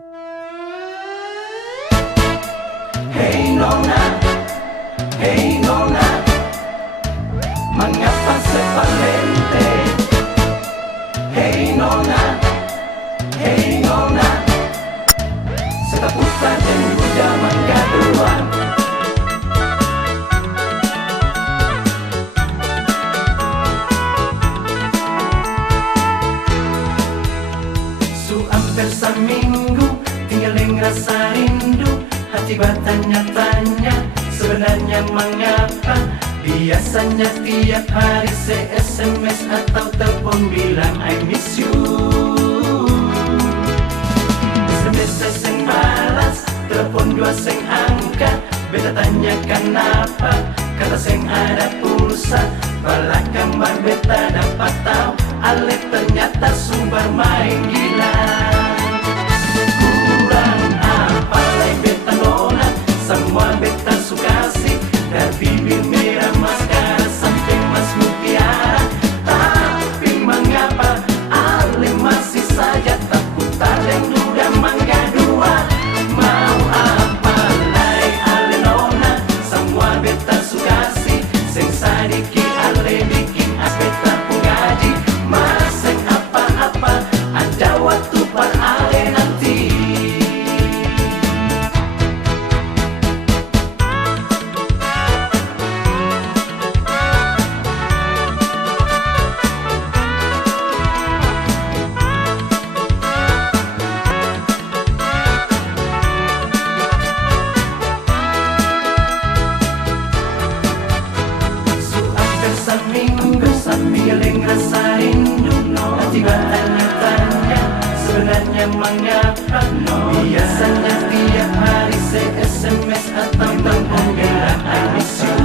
Hey nona, mengapa sepalente? Hey nona, setaputra dan muda menggaduan. Su hampir seminggu tinggal yang rasa rindu, hati bertanya-tanya sebenarnya mengapa. Biasanya tiap hari SMS atau telepon bilang I miss you. SMS seng balas, telepon dua seng angkat. Beta tanya kenapa, kata seng ada pulsa. Bala kamar beta dapat tahu, ale ternyata sumber main gila. Kurang apa lagi beta nona, semua beta suka sih. Dari bibir merah maskara sampai mas mutiara. Tapi mengapa ale masih saja tak putar dan duda mangga dua. Mau apa lagi ale nona, semua beta suka sih. Seng sadiki ale bikin beta penggaji. Maseng apa-apa ada waktu par ale nanti. Sambil rasa rindu, hati bertanya-tanya sebenarnya mengapa. Biasanya tiap hari SMS atau telepon bilang I miss you.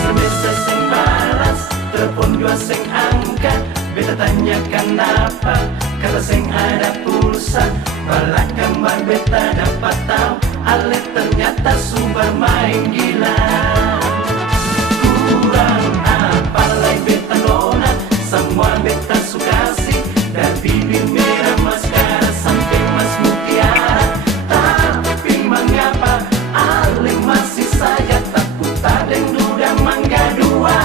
SMS seng balas, telepon dua seng angkat. Beta tanya kenapa, kata seng ada pulsa. Bala kamar beta dapat tahu, ale ternyata sumber main gila. Kurang apa lagi beta nona, semua beta suka sih. Dari bibir merah maskara sampai mas mutiara. Tapi mengapa ale masih saja tak putar dan duda mangga dua.